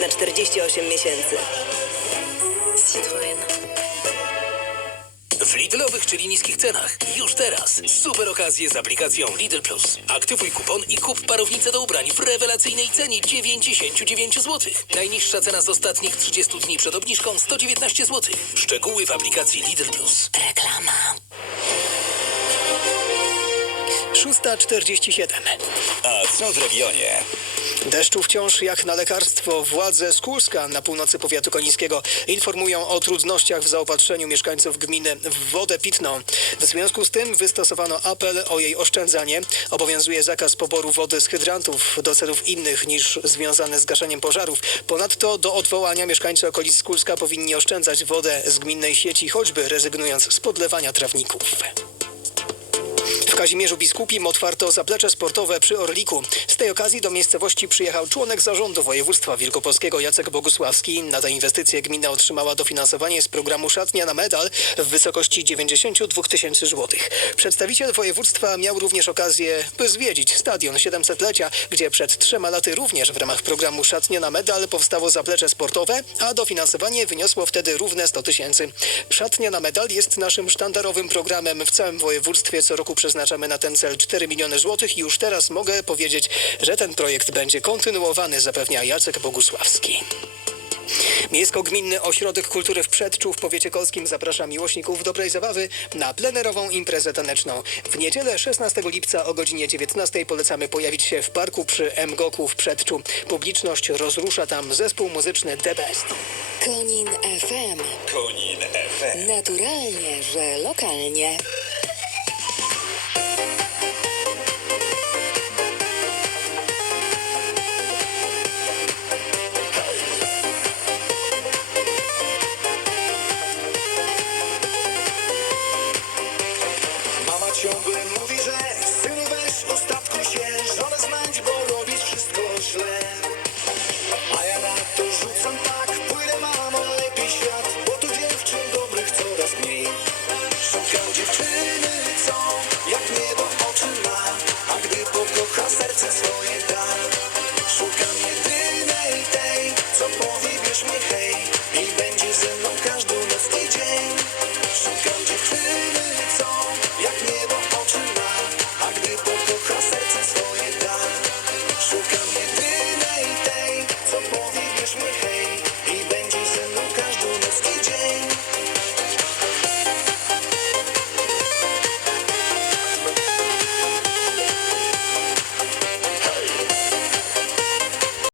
na 48 miesięcy. Citroën. W Lidlowych, czyli niskich cenach. Już teraz. Super okazje z aplikacją Lidl Plus. Aktywuj kupon i kup parownicę do ubrań w rewelacyjnej cenie 99 zł. Najniższa cena z ostatnich 30 dni przed obniżką 119 zł. Szczegóły w aplikacji Lidl Plus. Reklama. 6.47. A co w regionie? Deszczu wciąż jak na lekarstwo. Władze z Kurska na północy powiatu konińskiego informują o trudnościach w zaopatrzeniu mieszkańców gminy w wodę pitną. W związku z tym wystosowano apel o jej oszczędzanie. Obowiązuje zakaz poboru wody z hydrantów do celów innych niż związane z gaszeniem pożarów. Ponadto do odwołania mieszkańcy okolic Skulska powinni oszczędzać wodę z gminnej sieci, choćby rezygnując z podlewania trawników. Kazimierzu Biskupim otwarto zaplecze sportowe przy Orliku. Z tej okazji do miejscowości przyjechał członek zarządu województwa wielkopolskiego Jacek Bogusławski. Na tę inwestycję gmina otrzymała dofinansowanie z programu Szatnia na medal w wysokości 92 tysięcy złotych. Przedstawiciel województwa miał również okazję by zwiedzić stadion 700-lecia, gdzie przed trzema laty również w ramach programu Szatnia na medal powstało zaplecze sportowe, a dofinansowanie wyniosło wtedy równe 100 tysięcy. Szatnia na medal jest naszym sztandarowym programem w całym województwie. Co roku przeznaczamy na ten cel 4 miliony złotych i już teraz mogę powiedzieć, że ten projekt będzie kontynuowany, zapewnia Jacek Bogusławski. Miejsko-Gminny Ośrodek Kultury w Przedczu w powiecie kolskim zaprasza miłośników dobrej zabawy na plenerową imprezę taneczną. W niedzielę 16 lipca o godzinie 19 polecamy pojawić się w parku przy MGOK-u w Przedczu. Publiczność rozrusza tam zespół muzyczny The Best. Konin FM. Konin FM. Naturalnie, że lokalnie. serce swoje daj.